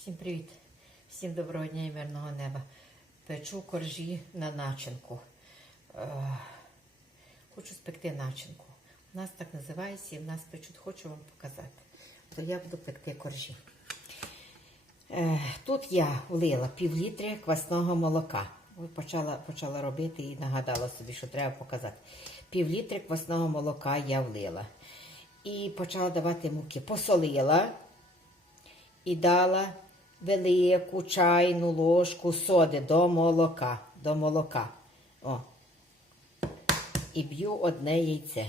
Всім привіт! Всім доброго дня і мирного неба. Печу коржі на начинку. Е, хочу спекти начинку. У нас так називається і в нас печуть, хочу вам показати. То я буду пекти коржі. Е, тут я влила пів літри квасного молока. Почала, почала робити і нагадала собі, що треба показати. Пів літри квасного молока я влила. І почала давати муки. Посолила і дала велику чайну ложку соди до молока. До молока. О. І б'ю одне яйце.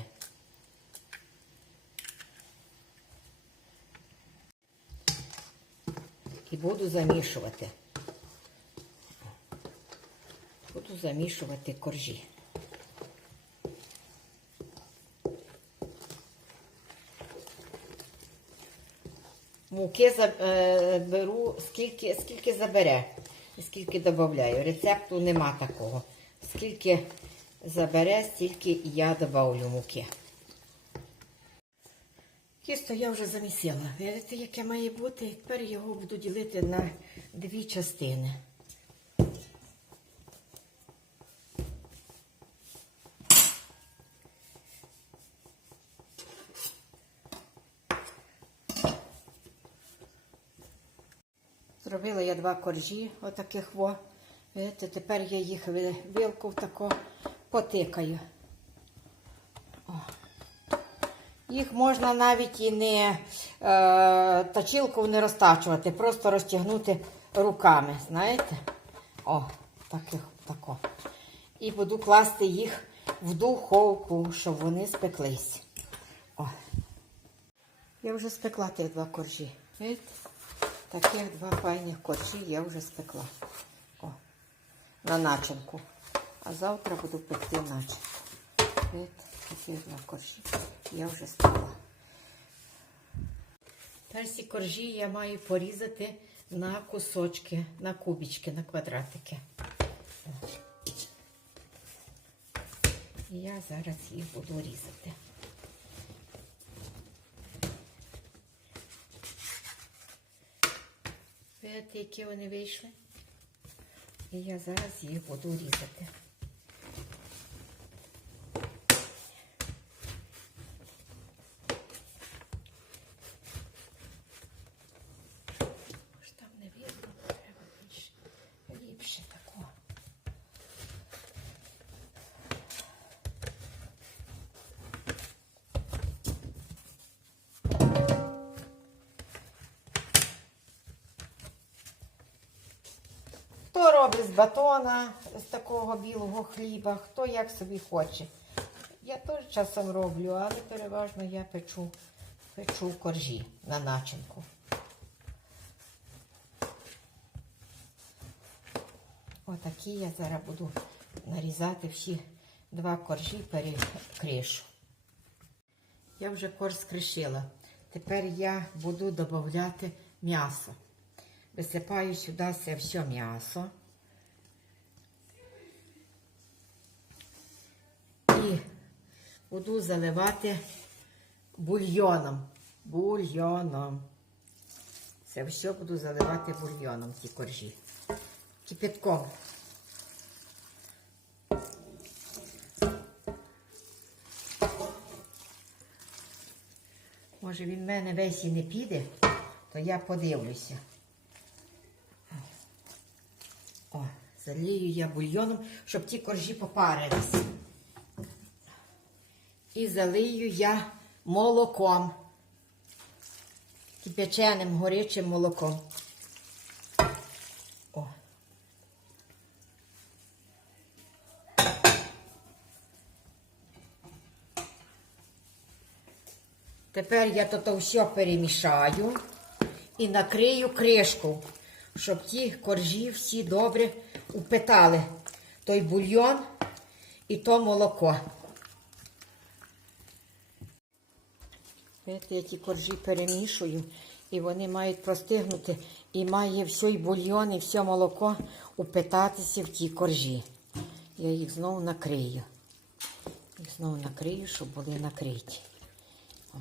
І буду замішувати. Буду замішувати коржі. Муки е, беру скільки, скільки забере скільки додаю. Рецепту нема такого. Скільки забере, стільки я додавлю муки. Тісто я вже замісила. Видите, яке має бути? І тепер його буду ділити на дві частини. Зробила я два коржі, отаких во. Видите, тепер я їх ви- вилку тако потикаю. О. Їх можна навіть і не е, точилку не розтачувати, просто розтягнути руками, знаєте? О, таких тако. І буду класти їх в духовку, щоб вони спеклись. О. Я вже спекла тих два коржі. Видите? Таких два файних коржі я вже спекла. О, на начинку. А завтра буду пекти начинку. Видите, таких два коржі я вже спекла. Тепер ці коржі я маю порізати на кусочки, на кубічки, на квадратики. І я зараз їх буду різати. Видите, які вони вийшли? І я зараз їх буду різати. З батона, з такого білого хліба, хто як собі хоче. Я теж часом роблю, але переважно я печу, печу коржі на начинку. Отакі я зараз буду нарізати всі два коржі перекришу. Я вже корж скришила. Тепер я буду додати м'ясо. Висипаю сюди це все м'ясо. І буду заливати бульйоном. Бульйоном. Це все буду заливати бульйоном, ці коржі. Кипятком. Може він в мене весь і не піде, то я подивлюся. О, залію я бульйоном, щоб ті коржі попарились. І залию я молоком. Кипяченим горячим молоком. О. Тепер я то все перемішаю і накрию кришку, щоб ті коржі всі добре упитали. Той бульйон і то молоко. Видите, я ті коржі перемішую, і вони мають простигнути, і має все і бульйон, і все молоко упитатися в ті коржі. Я їх знову накрию. Їх знову накрию, щоб були накриті. О.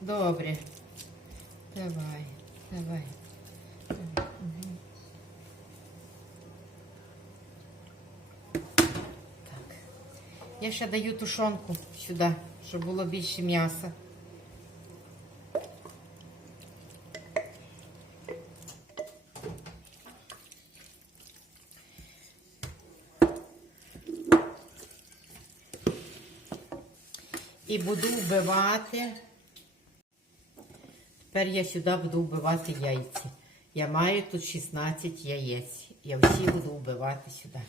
Добре. Давай, давай. Я ще даю тушонку сюди, щоб було більше м'яса. І буду вбивати. Тепер я сюди буду вбивати яйці. Я маю тут 16 яєць. Я всі буду вбивати сюди.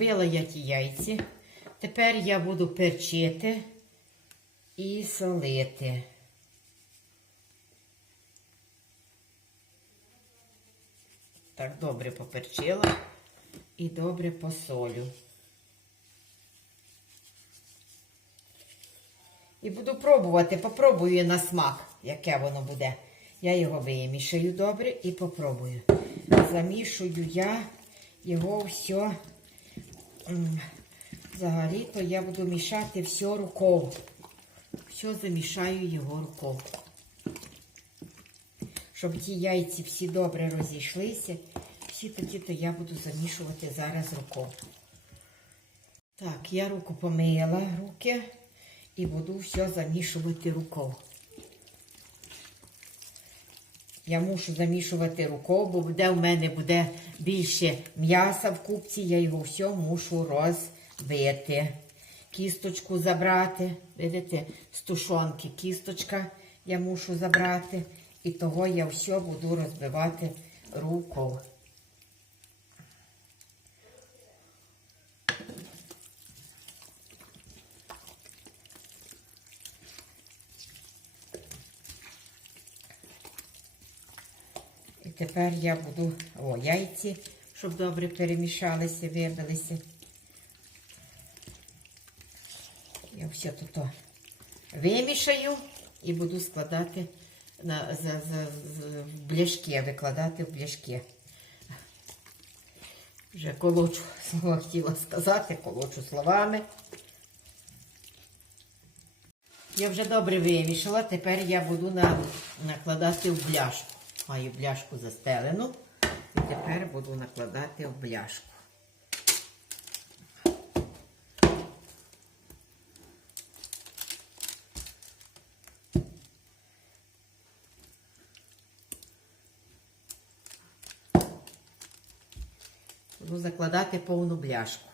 Вбила я ті яйці. Тепер я буду перчити і солити. Так, добре поперчила і добре посолю. І буду пробувати, попробую на смак, яке воно буде. Я його вимішаю добре і попробую. Замішую я його все. Взагалі-то я буду мішати все рукою. Все замішаю його рукою. Щоб ті яйці всі добре розійшлися. Всі тоді-то я буду замішувати зараз рукою. Так, я руку помила руки і буду все замішувати рукою. Я мушу замішувати рукою, бо буде в мене буде більше м'яса в купці, я його все мушу розбити. Кісточку забрати. Видите, з тушонки кісточка я мушу забрати. І того я все буду розбивати рукою. Тепер я буду о, яйці, щоб добре перемішалися, вибилися. Я все тут вимішаю і буду складати на, за, за, за, в бляшки, викладати в бляшки. Вже колочу слова хотіла сказати, колочу словами. Я вже добре вимішала, тепер я буду на, накладати в бляшку. Маю бляшку застелену. І тепер буду накладати в бляшку. Буду закладати повну бляшку.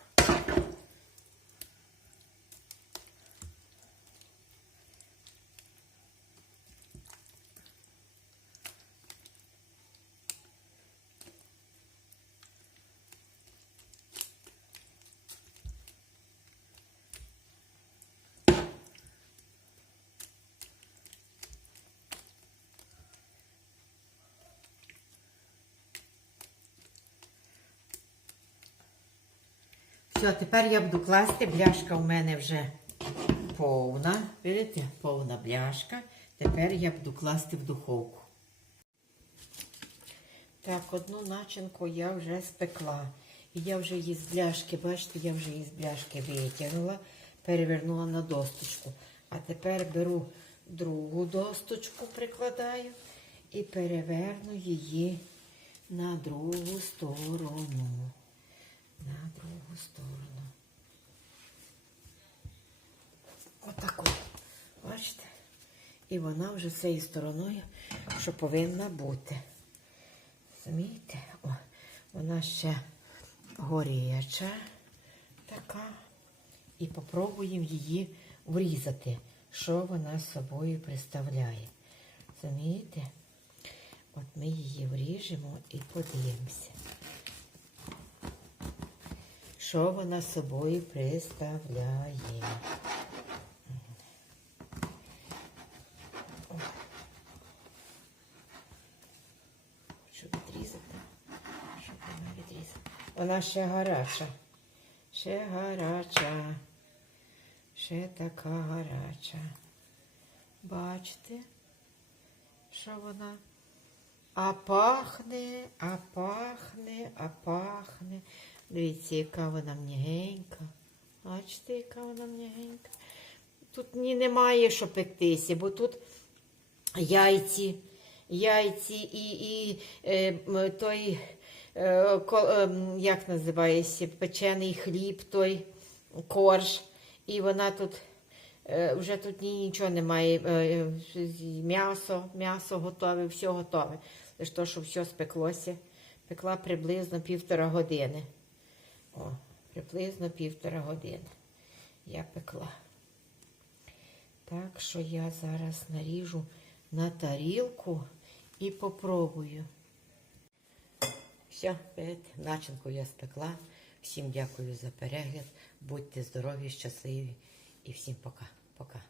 Все, тепер я буду класти. Бляшка у мене вже повна. Видите, повна бляшка. Тепер я буду класти в духовку. Так, одну начинку я вже спекла. І я вже її з бляшки, бачите, я вже її з бляшки витягнула, перевернула на досточку. А тепер беру другу досточку, прикладаю і переверну її на другу сторону на другу сторону. Отак от. Бачите? І вона вже цією стороною, що повинна бути. Розумієте? О, вона ще горяча така. І попробуємо її врізати, що вона з собою представляє. Розумієте? От ми її вріжемо і подивимося що вона собою представляє. Хочу відрізати. Вона ще гаряча. Ще гаряча. Ще така гаряча. Бачите, що вона? А пахне, а пахне, а пахне. Дивіться, яка вона м'ягенька. Бачите, яка вона м'ягенька. Тут ні немає що пектися, бо тут яйці, яйці і, і е, той, е, е, як називається, печений хліб, той корж. І вона тут е, вже тут ні, нічого немає. е, е, М'ясо, м'ясо готове, все готове. Лише то, що все спеклося. Пекла приблизно півтора години. О, приблизно півтора години я пекла. Так що я зараз наріжу на тарілку і попробую. Все, начинку я спекла. Всім дякую за перегляд. Будьте здорові, щасливі і всім пока. Пока.